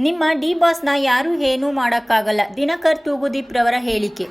ನಿಮ್ಮ ಡಿ ಬಾಸ್ನ ಯಾರೂ ಏನೂ ಮಾಡೋಕ್ಕಾಗಲ್ಲ. ದಿನಕರ್ ತೂಗುದೀಪ್ ರವರ ಹೇಳಿಕೆ.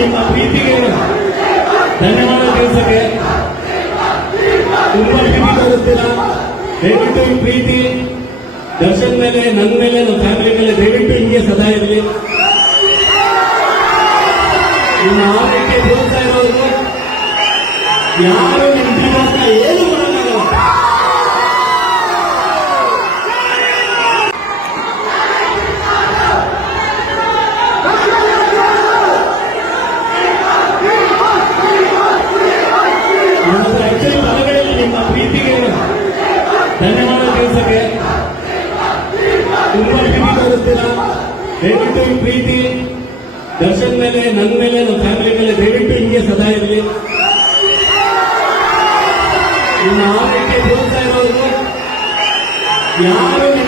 ನಿಮ್ಮ ಪ್ರೀತಿ ದರ್ಶನ್ ಮೇಲೆ ನನ್ನ ಮೇಲೆ ನನ್ನ ಫ್ಯಾಮಿಲಿ ಮೇಲೆ ದಯವಿಟ್ಟು ಹಿಂಗೆ ಸದಾ ಇರಲಿ ನಿಮ್ಮ ಆರೋಗ್ಯ ಯಾರು ನಿಮ್ಮ ಜೀವನ ಏನು ಮಾಡೋಕ್ಕಾಗಲ್ಲ ನನ್ನದು ಆಕ್ಚುಲಿ ಮನೆಗಳಲ್ಲಿ ನಿಮ್ಮ ಪ್ರೀತಿಗೆ ತಿಳಿಸಕ್ಕೆ ತುಂಬಾ ಪ್ರೀತಿ ತೋರಿಸ್ತೀರ? ದಯವಿಟ್ಟು ಈ ಪ್ರೀತಿ ದರ್ಶನ್ ಮೇಲೆ ನನ್ನ ಮೇಲೆ ನನ್ನ ಫ್ಯಾಮಿಲಿ ಮೇಲೆ ದಯವಿಟ್ಟು ಹಿಂಗೆ ಸದಾ ಇರಲಿ. ನಿಮ್ಮ ಆರೋಗ್ಯ ಇರೋದು